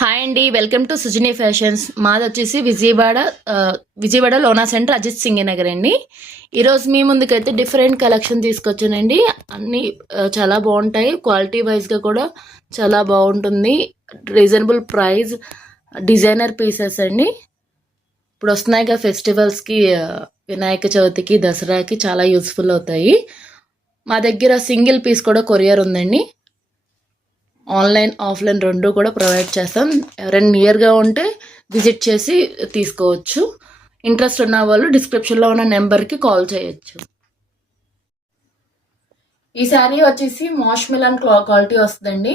Hi అండి welcome to సుజనీ fashions. మాది వచ్చేసి విజయవాడ విజయవాడ లోనా సెంటర్ అజిత్ సింగ్ నగర్ అండి. ఈరోజు మీ ముందుకైతే డిఫరెంట్ కలెక్షన్ తీసుకొచ్చానండి. అన్నీ చాలా బాగుంటాయి. క్వాలిటీ వైజ్గా కూడా చాలా బాగుంటుంది. రీజనబుల్ ప్రైస్ డిజైనర్ పీసెస్ అండి. ఇప్పుడు వస్తున్నాయి ఫెస్టివల్స్కి వినాయక చవితికి దసరాకి చాలా యూస్ఫుల్ అవుతాయి. మా దగ్గర సింగిల్ పీస్ కూడా కొరియర్ ఉందండి. ఆన్లైన్ ఆఫ్లైన్ రెండు కూడా ప్రొవైడ్ చేస్తాం. ఎవరైనా నియర్గా ఉంటే విజిట్ చేసి తీసుకోవచ్చు. ఇంట్రెస్ట్ ఉన్న వాళ్ళు డిస్క్రిప్షన్లో ఉన్న నెంబర్కి కాల్ చేయొచ్చు. ఈ శారీ వచ్చేసి మాష్ మిలన్ క్లా క్వాలిటీ వస్తుందండి.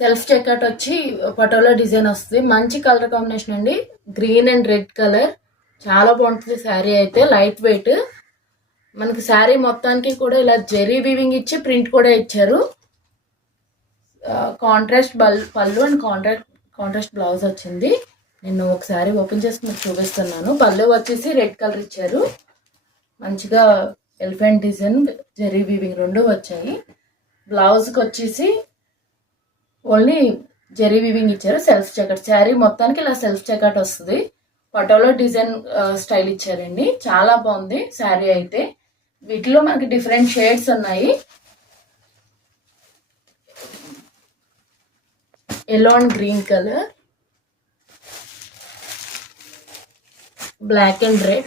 సెల్ఫ్ చెక్అట్ వచ్చి పటోలా డిజైన్ వస్తుంది. మంచి కలర్ కాంబినేషన్ అండి. Green and red colour. చాలా బాగుంటుంది శారీ అయితే లైట్ వెయిట్. మనకి శారీ మొత్తానికి కూడా ఇలా జెరీ వీవింగ్ ఇచ్చి ప్రింట్ కూడా ఇచ్చారు. కాంట్రాస్ట్ బల్ పళ్ళు అండ్ కాంట్రాక్ట్ కాంట్రాస్ట్ బ్లౌజ్ వచ్చింది. నేను ఒకసారి ఓపెన్ చేసి మీకు చూపిస్తున్నాను. పళ్ళు వచ్చేసి రెడ్ కలర్ ఇచ్చారు. మంచిగా ఎలిఫెంట్ డిజైన్ జెరీ వీవింగ్ రెండు వచ్చాయి. బ్లౌజ్కి వచ్చేసి ఓన్లీ జెరీ వీవింగ్ ఇచ్చారు సెల్ఫ్ చెకట్ శారీ మొత్తానికి ఇలా సెల్ఫ్ చెకట్ వస్తుంది. పటోలో డిజైన్ స్టైల్ ఇచ్చారండి. చాలా బాగుంది శారీ అయితే. వీటిలో మనకి డిఫరెంట్ షేడ్స్ ఉన్నాయి. Yellow and green color black and red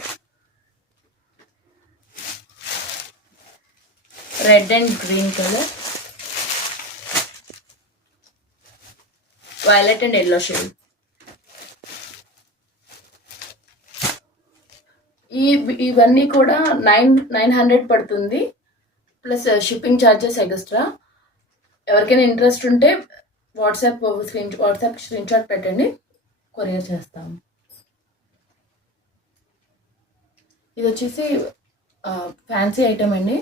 red and green color violet and yellow shade ఈ ఇవన్నీ కూడా నైన్ నైన్ హండ్రెడ్ పడుతుంది ప్లస్ షిప్పింగ్ ఛార్జెస్ ఎక్స్ట్రా ఎవరికైనా ఇంట్రెస్ట్ ఉంటే WhatsApp screen WhatsApp screen shot పెట్టండి కొరియర్ చేస్తాము ఇది వచ్చేసి ఫ్యాన్సీ ఐటమ్ అండి.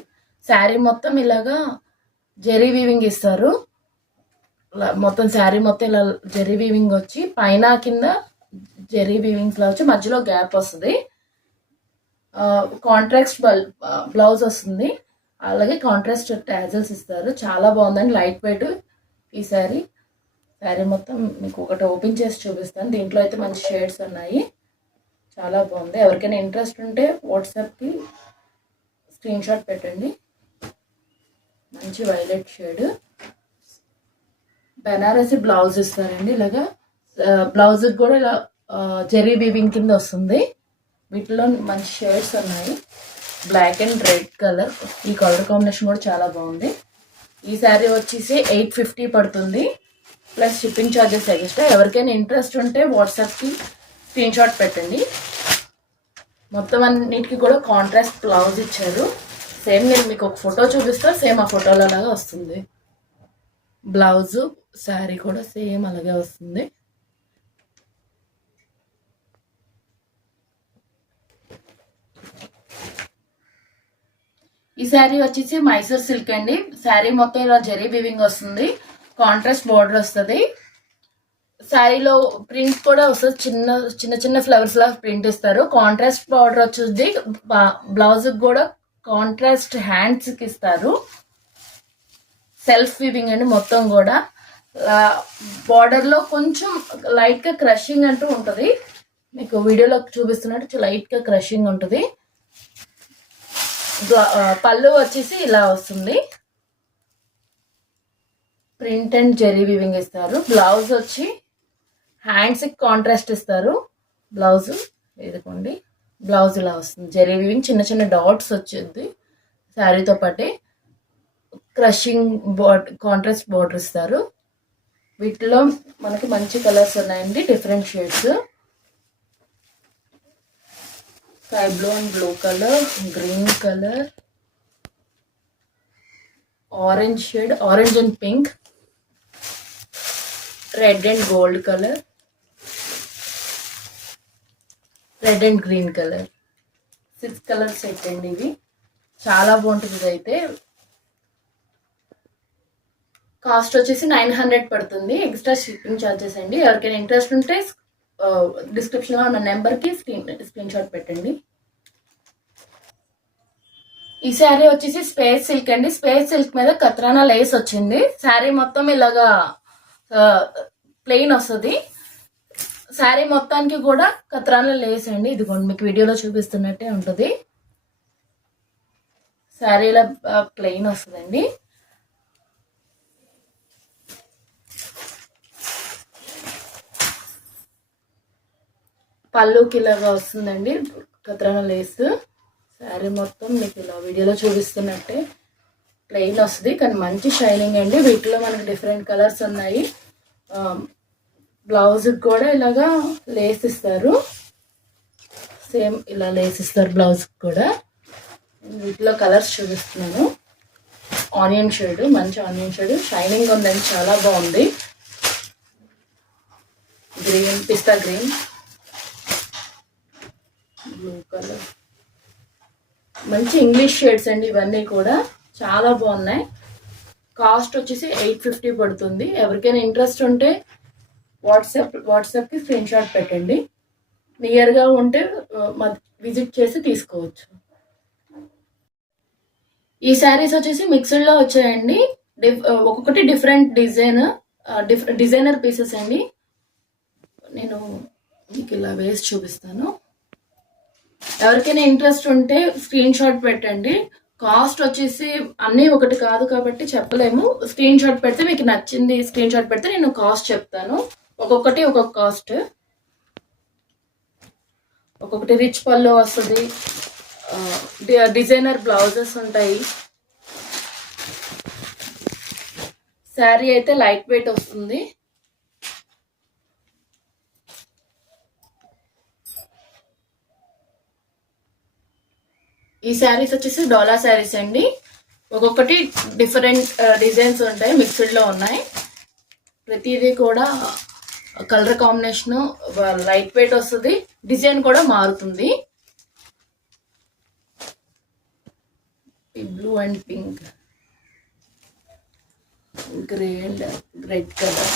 శారీ మొత్తం ఇలాగా జెరీ వీవింగ్ ఇస్తారు. మొత్తం శారీ మొత్తం ఇలా జెరీ వీవింగ్ వచ్చి పైన కింద జెరీ వీవింగ్స్ లా వచ్చి మధ్యలో గ్యాప్ వస్తుంది. కాంట్రాక్ట్ బ్లౌజ్ వస్తుంది. అలాగే కాంట్రాస్ట్ ట్యాజల్స్ ఇస్తారు. చాలా బాగుందండి లైట్ వెయిట్ ఈ శారీ. శారీ మొత్తం మీకు ఒకటి ఓపెన్ చేసి చూపిస్తాను. దీంట్లో అయితే మంచి షేడ్స్ ఉన్నాయి. చాలా బాగుంది. ఎవరికైనా ఇంట్రెస్ట్ ఉంటే వాట్సాప్కి స్క్రీన్ షాట్ పెట్టండి. మంచి వైలెట్ షేడ్. బెనారసి బ్లౌజ్ ఇస్తారండి ఇలాగా. బ్లౌజ్కి కూడా ఇలా జెరీ బీబింగ్ కింద వస్తుంది. వీటిలో మంచి షేడ్స్ ఉన్నాయి. Black and red colour. ఈ కలర్ కాంబినేషన్ కూడా చాలా బాగుంది. ఈ శారీ వచ్చేసి ఎయిట్ ఫిఫ్టీ పడుతుంది. Plus shipping charges extra. ఎవరికైనా ఇంట్రెస్ట్ ఉంటే వాట్సాప్కి స్క్రీన్ షాట్ పెట్టండి. మొత్తం అన్నిటికీ కూడా కాంట్రాస్ట్ బ్లౌజ్ ఇచ్చారు. సేమ్ నేను మీకు ఒక ఫోటో చూపిస్తా సేమ్ ఆ ఫోటోలో అలాగా వస్తుంది. బ్లౌజు శారీ కూడా సేమ్ అలాగే వస్తుంది. ఈ శారీ వచ్చేసి మైసూర్ సిల్క్ అండి. శారీ మొత్తం ఇలా జెరీ వివింగ్ వస్తుంది. కాంట్రాస్ట్ బార్డర్ వస్తుంది. శారీలో ప్రింట్ కూడా వస్తుంది. చిన్న చిన్న చిన్న ఫ్లవర్స్ లా ప్రింట్ ఇస్తారు. కాంట్రాస్ట్ బార్డర్ వచ్చేది బ్లౌజ్ కూడా కాంట్రాస్ట్ హ్యాండ్స్కి ఇస్తారు. సెల్ఫ్ వీవింగ్ అండి మొత్తం కూడా. బార్డర్లో కొంచెం లైట్గా క్రషింగ్ అంటూ ఉంటుంది. మీకు వీడియోలో చూపిస్తున్నట్టు లైట్గా క్రషింగ్ ఉంటుంది. పళ్ళు వచ్చేసి ఇలా వస్తుంది. ప్రింట్ అండ్ జెరీ వివింగ్ ఇస్తారు. బ్లౌజ్ వచ్చి హ్యాండ్స్కి కాంట్రాస్ట్ ఇస్తారు. బ్లౌజ్ ఎదుకోండి బ్లౌజ్ ఇలా వస్తుంది. జెరీ వివింగ్ చిన్న చిన్న డాట్స్ వచ్చింది. శారీతో పాటే క్రషింగ్ బాడ్ కాంట్రాస్ట్ బార్డర్ ఇస్తారు. వీటిలో మనకి మంచి కలర్స్ ఉన్నాయండి. Different shades. Sky blue and blue colour green colour orange shade orange and pink. Red and gold colour. Red and green colour. Six colours set అండి ఇది. చాలా బాగుంటుంది ఇదైతే అయితే. కాస్ట్ వచ్చేసి నైన్ హండ్రెడ్ పడుతుంది. ఎక్స్ట్రా షిప్పింగ్ ఛార్జెస్ అండి. ఎవరికైనా ఇంట్రెస్ట్ ఉంటే డిస్క్రిప్షన్లో ఉన్న నెంబర్కి స్క్రీన్ స్క్రీన్ షాట్ పెట్టండి. ఈ శారీ వచ్చేసి స్పేస్ సిల్క్ అండి. స్పేస్ సిల్క్ మీద కత్రానా లేస్ వచ్చింది. శారీ మొత్తం ఇలాగా ప్లెయిన్ వస్తుంది. శారీ మొత్తానికి కూడా కత్రాల లేస్ అండి ఇదిగోండి మీకు వీడియోలో చూపిస్తున్నట్టే ఉంటుంది. శారీలో ప్లెయిన్ వస్తుందండి. పళ్ళుకి ఇలాగా వస్తుందండి. కత్రాన లేస్ శారీ మొత్తం మీకు ఇలా వీడియోలో చూపిస్తున్నట్టే. ప్లెయిన్ వస్తుంది కానీ మంచి షైనింగ్ అండి. వీటిలో మనకి డిఫరెంట్ కలర్స్ ఉన్నాయి. బ్లౌజ్కి కూడా ఇలాగా లేస్ ఇస్తారు. సేమ్ ఇలా లేస్ ఇస్తారు బ్లౌజ్కి కూడా. వీటిలో కలర్స్ చూపిస్తున్నాను. ఆనియన్ షేడ్ మంచి ఆనియన్ షేడ్. షైనింగ్ ఉందండి చాలా బాగుంది. Green pista green. Blue colour. మంచి ఇంగ్లీష్ షేడ్స్ అండి ఇవన్నీ కూడా. చాలా బాగున్నాయి. కాస్ట్ వచ్చేసి ఎయిట్ ఫిఫ్టీ పడుతుంది. ఎవరికైనా ఇంట్రెస్ట్ ఉంటే వాట్సాప్ వాట్సాప్కి స్క్రీన్ షాట్ పెట్టండి. నియర్గా ఉంటే విజిట్ చేసి తీసుకోవచ్చు. ఈ శారీస్ వచ్చేసి మిక్స్డ్లో వచ్చాయండి. డిఫ్ ఒక్కొక్కటి డిఫరెంట్ డిజైన్ డిఫ్ డిజైనర్ పీసెస్ అండి. నేను మీకు ఇలా వేసి చూపిస్తాను. ఎవరికైనా ఇంట్రెస్ట్ ఉంటే స్క్రీన్ షాట్ పెట్టండి. కాస్ట్ వచ్చేసి అన్నీ ఒకటి కాదు కాబట్టి చెప్పలేము. స్క్రీన్ షాట్ పెడితే మీకు నచ్చింది స్క్రీన్ షాట్ పెడితే నేను కాస్ట్ చెప్తాను. ఒక్కొక్కటి ఒక్కొక్క కాస్ట్. ఒక్కొక్కటి రిచ్ పళ్ళు వస్తుంది. డిజైనర్ బ్లౌజెస్ ఉంటాయి. శారీ అయితే లైట్ వెయిట్ వస్తుంది. ఈ శారీస్ వచ్చేసి డోలా శారీస్ అండి. ఒక్కొక్కటి డిఫరెంట్ డిజైన్స్ ఉంటాయి మిక్స్డ్లో ఉన్నాయి. ప్రతిదీ కూడా కలర్ కాంబినేషన్ లైట్ వెయిట్ వస్తుంది. డిజైన్ కూడా మారుతుంది. Blue and pink. Grey and red colour.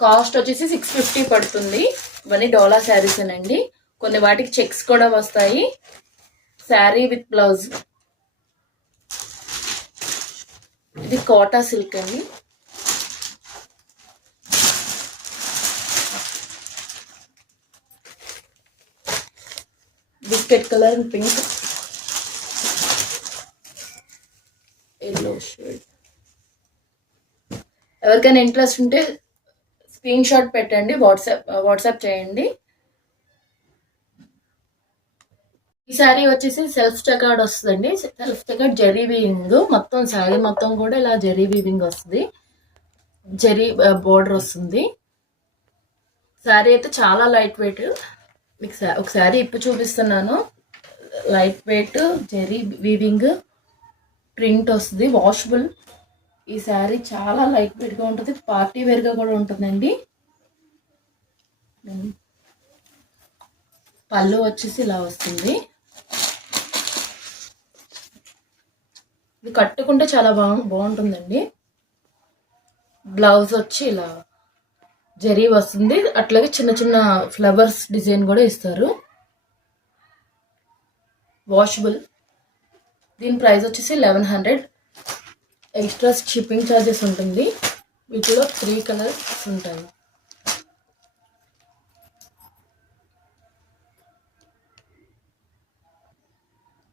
Cost వచ్చేసి సిక్స్ ఫిఫ్టీ పడుతుంది. ఇవన్నీ డోలా శారీస్ అండి కొన్ని వాటికి చెక్స్ కూడా వస్తాయి. Sari with blouse. ఇది కోటా సిల్క్ అండి. Biscuit colour and pink. Yellow shade. ఎవరికైనా ఇంట్రెస్ట్ ఉంటే స్క్రీన్ షాట్ పెట్టండి వాట్సాప్ వాట్సాప్ చేయండి. ఈ శారీ వచ్చేసి సెల్ఫ్ స్టకార్డ్ వస్తుందండి. సెల్ఫ్ స్టకార్డ్ జెరీ వీవింగ్. మొత్తం శారీ మొత్తం కూడా ఇలా జెరీ వీవింగ్ వస్తుంది. జెరీ బోర్డర్ వస్తుంది. శారీ అయితే చాలా లైట్ వెయిట్. మీకు ఒక శారీ ఇప్పు చూపిస్తున్నాను. Light weight zari weaving print వస్తుంది. వాషబుల్. ఈ శారీ చాలా లైట్ వెయిట్గా ఉంటుంది. పార్టీ వేర్గా కూడా ఉంటుందండి. పళ్ళు వచ్చేసి ఇలా వస్తుంది. ఇది కట్టుకుంటే చాలా బాగు బాగుంటుందండి. బ్లౌజ్ వచ్చి ఇలా జరీ వస్తుంది. అట్లాగే చిన్న చిన్న ఫ్లవర్స్ డిజైన్ కూడా ఇస్తారు. వాషబుల్ దీని ప్రైస్ వచ్చేసి eleven hundred extra shipping charges ఉంటుంది. వీటిలో త్రీ కలర్స్ ఉంటాయి.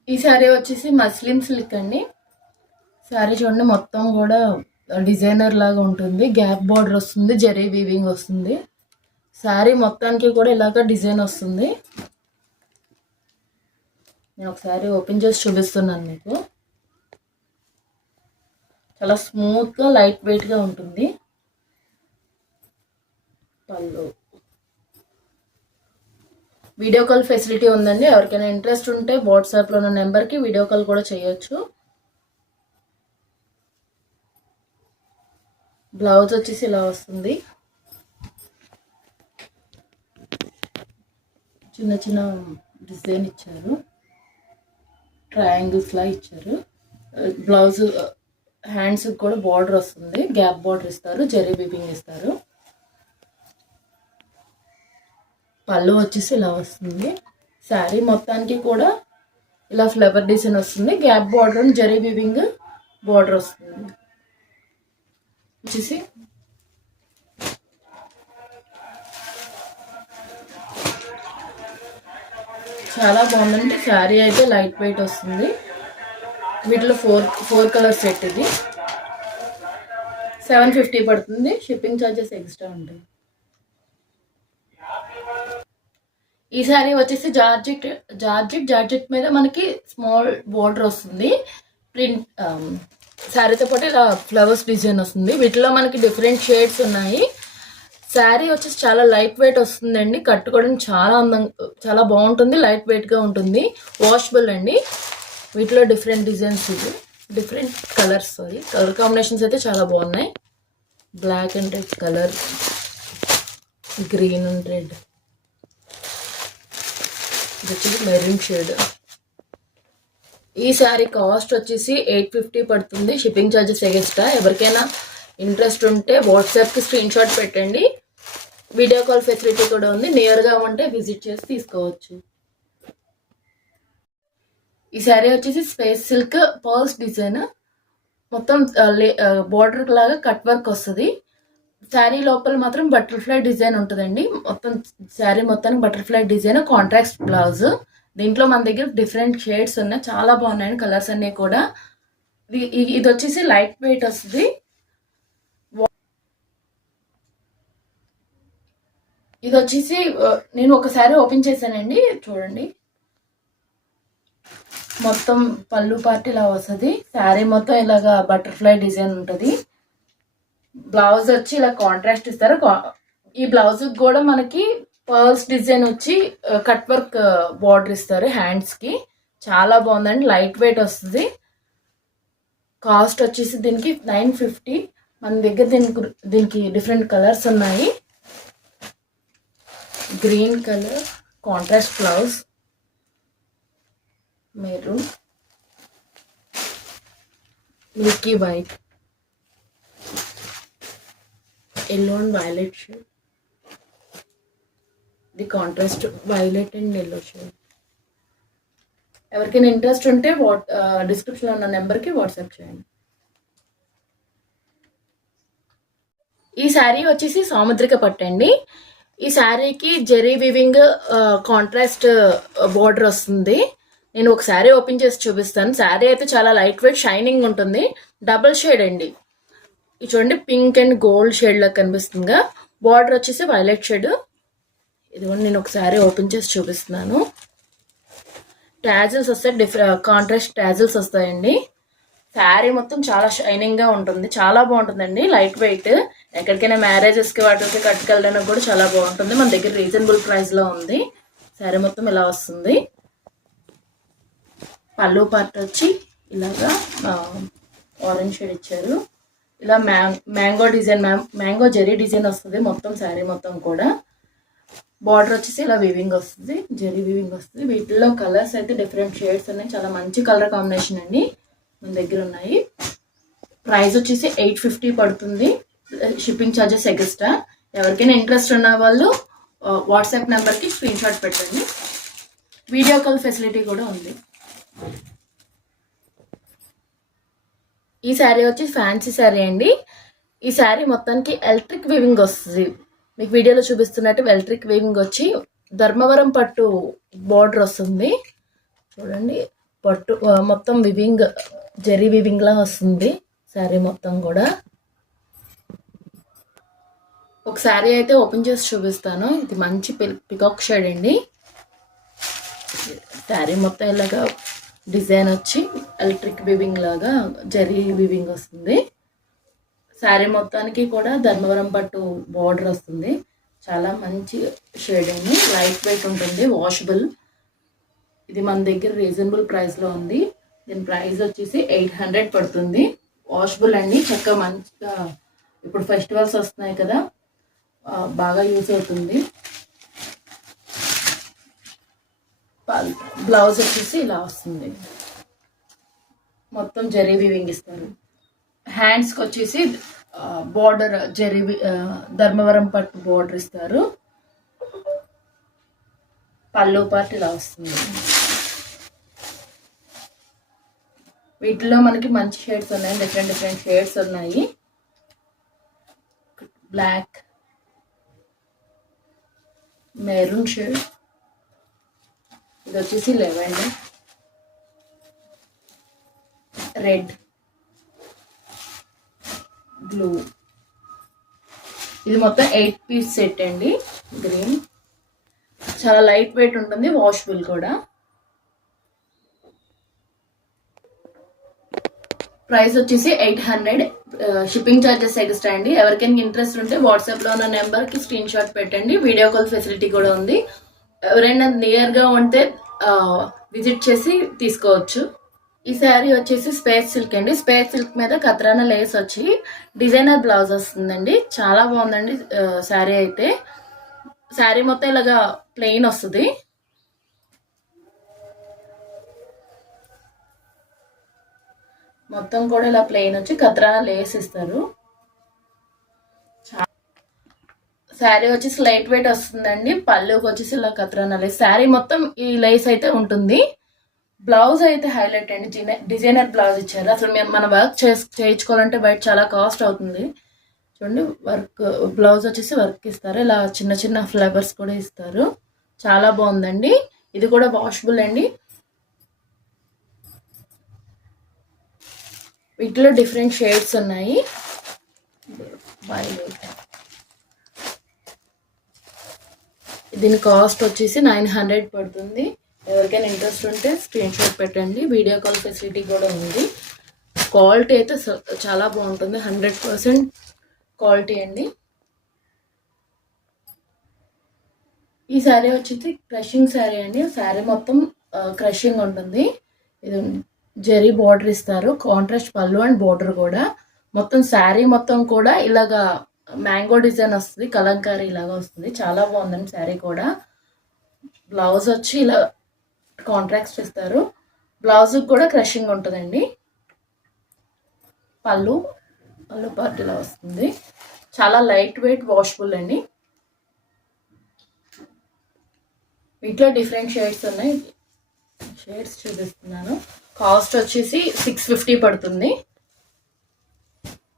ఈ శారీ వచ్చేసి మస్లిన్ సిల్క్ అండి. శారీ చూడండి మొత్తం కూడా డిజైనర్ లాగా ఉంటుంది. గ్యాప్ బార్డర్ వస్తుంది జరీ వీవింగ్ వస్తుంది. శారీ మొత్తానికి కూడా ఇలాగ డిజైన్ వస్తుంది. నేను ఒకసారి ఓపెన్ చేసి చూపిస్తున్నాను మీకు. చాలా స్మూత్గా లైట్ వెయిట్గా ఉంటుంది. పళ్ళు. వీడియో కాల్ ఫెసిలిటీ ఉందండి. ఎవరికైనా ఇంట్రెస్ట్ ఉంటే వాట్సాప్లో ఉన్న నెంబర్కి వీడియో కాల్ కూడా చేయొచ్చు. బ్లౌజ్ వచ్చేసి ఇలా వస్తుంది. చిన్న చిన్న డిజైన్ ఇచ్చారు. ట్రయాంగిల్స్లా ఇచ్చారు. బ్లౌజ్ హ్యాండ్స్కి కూడా బార్డర్ వస్తుంది. గ్యాప్ బార్డర్ ఇస్తారు. జెరీ బీపింగ్ ఇస్తారు. పళ్ళు వచ్చేసి ఇలా వస్తుంది. శారీ మొత్తానికి కూడా ఇలా ఫ్లవర్ డిజైన్ వస్తుంది. గ్యాప్ బార్డర్ జరీ బీపింగ్ బార్డర్ వస్తుంది. వచ్చేసి చాలా బాగుందంటే శారీ అయితే లైట్ వెయిట్ వస్తుంది. వీటిలో ఫోర్ ఫోర్ కలర్స్ సెట్ ఇది. సెవెన్ ఫిఫ్టీ పడుతుంది. షిప్పింగ్ ఛార్జెస్ ఎక్స్ట్రా ఉంటాయి. ఈ శారీ వచ్చేసి జార్జెట్ జార్జెట్ జార్జెట్ మీద మనకి స్మాల్ బోర్డర్ వస్తుంది. ప్రింట్ శారీతో పాటు ఇలా ఫ్లవర్స్ డిజైన్ వస్తుంది. వీటిలో మనకి డిఫరెంట్ షేడ్స్ ఉన్నాయి. శారీ వచ్చేసి చాలా లైట్ వెయిట్ వస్తుందండి. కట్టుకోవడం చాలా అందం చాలా బాగుంటుంది. లైట్ వెయిట్గా ఉంటుంది. వాషబుల్ అండి. వీటిలో డిఫరెంట్ డిజైన్స్ ఇవి. Different colours sorry colour combinations అయితే చాలా బాగున్నాయి. Black and red colour green and red ఇది వచ్చేసి మెరూన్ షేడ్ ఈ శారీ కాస్ట్ వచ్చేసి ఎయిట్ ఫిఫ్టీ పడుతుంది. షిప్పింగ్ ఛార్జెస్ ఎగస్ట్రా ఎవరికైనా ఇంట్రెస్ట్ ఉంటే వాట్సాప్కి స్క్రీన్ షాట్ పెట్టండి. వీడియో కాల్ ఫెసిలిటీ కూడా ఉంది. నియర్గా ఉంటే విజిట్ చేసి తీసుకోవచ్చు. ఈ శారీ వచ్చేసి స్పేస్ సిల్క్ పర్ల్స్ డిజైన్ మొత్తం బార్డర్ లాగా కట్ వర్క్ వస్తుంది. శారీ లోపల మాత్రం బటర్ఫ్లై డిజైన్ ఉంటుందండి. మొత్తం శారీ మొత్తానికి బటర్ఫ్లై డిజైన్ కాంట్రాక్ట్ బ్లౌజ్ దీంట్లో మన దగ్గర డిఫరెంట్ షేడ్స్ ఉన్నాయి. చాలా బాగున్నాయి కలర్స్ అన్నీ కూడా. ఇది ఇది వచ్చేసి లైట్ వెయిట్ వస్తుంది. ఇది వచ్చేసి నేను ఒకసారి ఓపెన్ చేశానండి. చూడండి. మొత్తం పళ్ళు పార్ట్ ఇలా వస్తుంది. శారీ మొత్తం ఇలాగా బటర్ఫ్లై డిజైన్ ఉంటుంది. బ్లౌజ్ వచ్చి ఇలా కాంట్రాస్ట్ ఇస్తారు. కా- ఈ బ్లౌజ్ కూడా మనకి పర్ల్స్ డిజైన్ వచ్చి కట్ వర్క్ బార్డర్ ఇస్తారు హ్యాండ్స్కి చాలా బాగుందండి. లైట్ వెయిట్ వస్తుంది. కాస్ట్ వచ్చేసి దీనికి నైన్ ఫిఫ్టీ. మన దగ్గర దీనికి దీనికి డిఫరెంట్ కలర్స్ ఉన్నాయి. Green colour contrast blouse maroon milky white yellow and violet shade. The contrast violet and yellow shade ఎవరికైనా ఇంట్రెస్ట్ ఉంటే వాట్ డిస్క్రిప్షన్లో uh, ఉన్న నెంబర్కి వాట్సాప్ చేయండి. ఈ శారీ వచ్చేసి సాముద్రిక పట్టండి ఈ శారీకి జెరీ వివింగ్ కాంట్రాస్ట్ బార్డర్ వస్తుంది. నేను ఒక శారీ ఓపెన్ చేసి చూపిస్తాను. శారీ అయితే చాలా లైట్ వెయిట్ షైనింగ్ ఉంటుంది. డబుల్ షేడ్ అండి. ఇది చూడండి పింక్ అండ్ గోల్డ్ షేడ్లో కనిపిస్తుందిగా. బార్డర్ వచ్చేసి వైలెట్ షేడ్ ఇదిగోండి నేను ఒకసారి ఓపెన్ చేసి చూపిస్తున్నాను. ట్యాజిల్స్ వస్తాయి డిఫరెంట్ కాంట్రాస్ట్ ట్యాజిల్స్ వస్తాయండి. శారీ మొత్తం చాలా షైనింగ్గా ఉంటుంది. చాలా బాగుంటుందండి. లైట్ వెయిట్ ఎక్కడికైనా మ్యారేజెస్కి వాటికి కట్టుకెళ్ళడానికి కూడా చాలా బాగుంటుంది. మన దగ్గర రీజనబుల్ ప్రైస్లో ఉంది. శారీ మొత్తం ఇలా వస్తుంది. పళ్ళు పార్ట్ వచ్చి ఇలాగా ఆరెంజ్ షేడ్ ఇచ్చారు. ఇలా mango design mango zari design వస్తుంది మొత్తం శారీ మొత్తం కూడా. బార్డర్ వచ్చేసి ఇలా వివింగ్ వస్తుంది జరీ వివింగ్ వస్తుంది. వీటిలో కలర్స్ అయితే డిఫరెంట్ షేడ్స్ ఉన్నాయి. చాలా మంచి కలర్ కాంబినేషన్ అండి. మన దగ్గర ఉన్నాయి. ప్రైస్ వచ్చేసి ఎయిట్ ఫిఫ్టీ పడుతుంది. షిప్పింగ్ ఛార్జెస్ ఎక్స్ట్రా ఎవరికైనా ఇంట్రెస్ట్ ఉన్న వాళ్ళు వాట్సాప్ నెంబర్కి స్క్రీన్ షాట్ పెట్టండి. వీడియో కాల్ ఫెసిలిటీ కూడా ఉంది. ఈ శారీ వచ్చి ఫ్యాన్సీ శారీ అండి. ఈ శారీ మొత్తానికి ఎలక్ట్రిక్ వీవింగ్ వస్తుంది. మీకు వీడియోలో చూపిస్తున్నట్టు ఎలక్ట్రిక్ వీవింగ్ వచ్చి ధర్మవరం పట్టు బార్డర్ వస్తుంది. చూడండి పట్టు మొత్తం వివింగ్ జరీ వివింగ్లా వస్తుంది. శారీ మొత్తం కూడా. ఒక శారీ అయితే ఓపెన్ చేసి చూపిస్తాను. ఇది మంచి పికాక్ షేడ్ అండి. శారీ మొత్తం ఇలాగా డిజైన్ వచ్చి ఎలక్ట్రిక్ వివింగ్ లాగా జరీ వివింగ్ వస్తుంది. శారీ మొత్తానికి కూడా ధర్మవరం పట్టు బార్డర్ వస్తుంది. చాలా మంచి షేడ్ లైట్ వెయిట్ ఉంటుంది. వాషబుల్. ఇది మన దగ్గర రీజనబుల్ ప్రైస్లో ఉంది. దీని ప్రైస్ వచ్చేసి ఎయిట్ హండ్రెడ్ పడుతుంది. వాషబుల్ అండి. చక్కగా మంచిగా ఇప్పుడు ఫెస్టివల్స్ వస్తున్నాయి కదా. బాగా యూజ్ అవుతుంది. బ్లౌజ్ వచ్చేసి ఇలా వస్తుంది. మొత్తం జరీ వీవింగ్ ఇస్తారు. హ్యాండ్స్కి వచ్చేసి బార్డర్ జరి ధర్మవరం పట్టు బార్డర్ ఇస్తారు. పళ్ళు పాటు ఇలా వస్తుంది వీటిలో మనకి మంచి షేడ్స్ ఉన్నాయి. డిఫరెంట్ డిఫరెంట్ షేడ్స్ ఉన్నాయి. Black maroon shade. ఇది వచ్చేసి లెవెండర్. రెడ్. బ్లూ ఇది మొత్తం ఎయిట్ పీస్ సెట్ అండి గ్రీన్. చాలా లైట్ వెయిట్ ఉంటుంది వాషబుల్ కూడా. ప్రైస్ వచ్చేసి eight hundred. Shipping charges extra అండి. ఎవరికైనా ఇంట్రెస్ట్ ఉంటే వాట్సాప్లో ఉన్న నెంబర్కి స్క్రీన్ షాట్ పెట్టండి. వీడియో కాల్ ఫెసిలిటీ కూడా ఉంది. ఎవరైనా నియర్గా ఉంటే విజిట్ చేసి తీసుకోవచ్చు. ఈ శారీ వచ్చేసి స్పేస్ సిల్క్ అండి. స్పేస్ సిల్క్ మీద కత్రాన లేస్ వచ్చి డిజైనర్ బ్లౌజ్ వస్తుందండి. చాలా బాగుందండి శారీ అయితే. శారీ మొత్తం ఇలాగా ప్లెయిన్ వస్తుంది. మొత్తం కూడా ఇలా ప్లెయిన్ వచ్చి కత్రాన లేస్ ఇస్తారు. శారీ వచ్చేసి లైట్ వెయిట్ వస్తుందండి. పళ్ళుకి వచ్చేసి ఇలా కత్రాన లేస్. శారీ మొత్తం ఈ లేస్ అయితే ఉంటుంది. బ్లౌజ్ అయితే హైలైట్ అండి. డిజైనర్ బ్లౌజ్ ఇచ్చారు. అసలు మేము మన వర్క్ చేయించుకోవాలంటే బయట చాలా కాస్ట్ అవుతుంది. చూడండి వర్క్ బ్లౌజ్ వచ్చేసి వర్క్ ఇస్తారు. ఇలా చిన్న చిన్న ఫ్లవర్స్ కూడా ఇస్తారు. చాలా బాగుందండి. ఇది కూడా వాషబుల్ అండి. వీటిలో డిఫరెంట్ షేడ్స్ ఉన్నాయి. దీని కాస్ట్ వచ్చేసి నైన్ హండ్రెడ్ పడుతుంది. ఎవరికైనా ఇంట్రెస్ట్ ఉంటే స్క్రీన్ షాట్ పెట్టండి. వీడియో కాల్ ఫెసిలిటీ కూడా ఉంది. క్వాలిటీ అయితే చాలా బాగుంటుంది. హండ్రెడ్ పర్సెంట్ క్వాలిటీ అండి. ఈ శారీ వచ్చేసి క్రషింగ్ శారీ అండి. శారీ మొత్తం క్రషింగ్ ఉంటుంది. ఇది జరీ బార్డర్ ఇస్తారు. కాంట్రాస్ట్ పళ్ళు అండ్ బార్డర్ కూడా. మొత్తం శారీ మొత్తం కూడా ఇలాగా మ్యాంగో డిజైన్ వస్తుంది. కలంకారీ ఇలాగా వస్తుంది. చాలా బాగుందండి శారీ కూడా. బ్లౌజ్ వచ్చి ఇలా కాంట్రాక్ట్స్ ఇస్తారు. బ్లౌజ్కి కూడా క్రషింగ్ ఉంటుందండి. పళ్ళు పళ్ళు పార్ట్ ఇలా వస్తుంది. చాలా లైట్ వెయిట్ వాషబుల్ అండి. వీటిలో డిఫరెంట్ షేడ్స్ ఉన్నాయి. షేడ్స్ చూపిస్తున్నాను. కాస్ట్ వచ్చేసి సిక్స్ ఫిఫ్టీ పడుతుంది.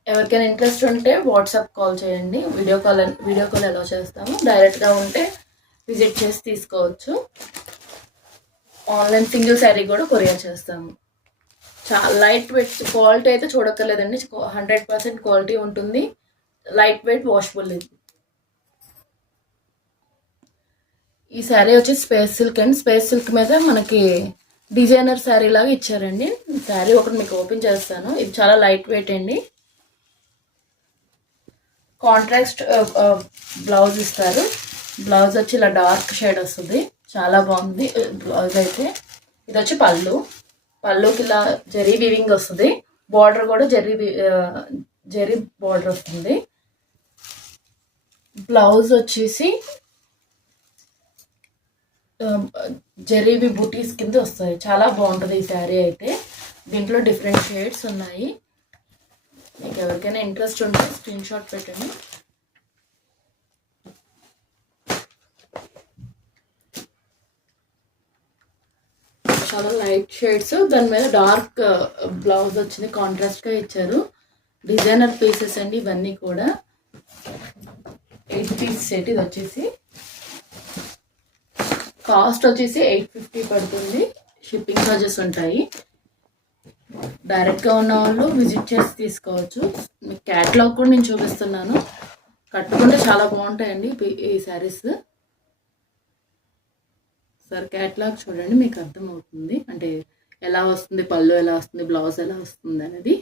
ఎవరికైనా ఇంట్రెస్ట్ ఉంటే వాట్సాప్ కాల్ చేయండి. వీడియో కాల్ వీడియో కాల్ ఎలా చేస్తాము డైరెక్ట్గా ఉంటే విజిట్ చేసి తీసుకోవచ్చు. ఆన్లైన్ సింగిల్ శారీ కూడా కొరియర్ చేస్తాము. చాలా లైట్ వెయిట్ క్వాలిటీ అయితే చూడక్కర్లేదండి. హండ్రెడ్ పర్సెంట్ క్వాలిటీ ఉంటుంది. లైట్ వెయిట్ వాషబుల్ ఇది. ఈ శారీ వచ్చి స్పేస్ సిల్క్ అండి. స్పేస్ సిల్క్ మీద మనకి డిజైనర్ శారీ లాగా ఇచ్చారండి. శారీ ఒకటి మీకు ఓపెన్ చేస్తాను. ఇది చాలా లైట్ వెయిట్ అండి. కాంట్రాక్ట్ బ్లౌజ్ ఇస్తారు. బ్లౌజ్ వచ్చి ఇలా డార్క్ షేడ్ వస్తుంది. చాలా బాగుంది. బ్లౌజ్ అయితే ఇది వచ్చి పళ్ళు. పళ్ళుకి ఇలా జరీ వీవింగ్ వస్తుంది. బార్డర్ కూడా జరీ జరీ బార్డర్ వస్తుంది. బ్లౌజ్ వచ్చేసి జరీబీ బుటీస్ కింద వస్తాయి. చాలా బాగుంటుంది ఈ శారీ అయితే. దీంట్లో డిఫరెంట్ షేడ్స్ ఉన్నాయి. మీకు ఎవరికైనా ఇంట్రెస్ట్ ఉంటే స్క్రీన్ షాట్ పెట్టండి. చాలా లైట్ షేడ్స్. దాని మీద డార్క్ uh, బ్లౌజ్ వచ్చింది. కాంట్రాస్ట్గా ఇచ్చారు. డిజైనర్ పీసెస్ అండి ఇవన్నీ కూడా. ఎయిట్ పీస్ సెట్ ఇది వచ్చేసి. కాస్ట్ వచ్చేసి ఎయిట్ ఫిఫ్టీ పడుతుంది. షిప్పింగ్ చార్జెస్ ఉంటాయి. డైరెక్ట్గా ఉన్న వాళ్ళు విజిట్ చేసి తీసుకోవచ్చు. మీకు క్యాట్లాగ్ కూడా నేను చూపిస్తున్నాను. కట్టుకుంటే చాలా బాగుంటాయండి ఈ శారీస్ సార్ క్యాట్లాగ్ చూడండి మీకు అర్థమవుతుంది. అంటే ఎలా వస్తుంది పళ్ళు ఎలా వస్తుంది బ్లౌజ్ ఎలా వస్తుంది అనేది.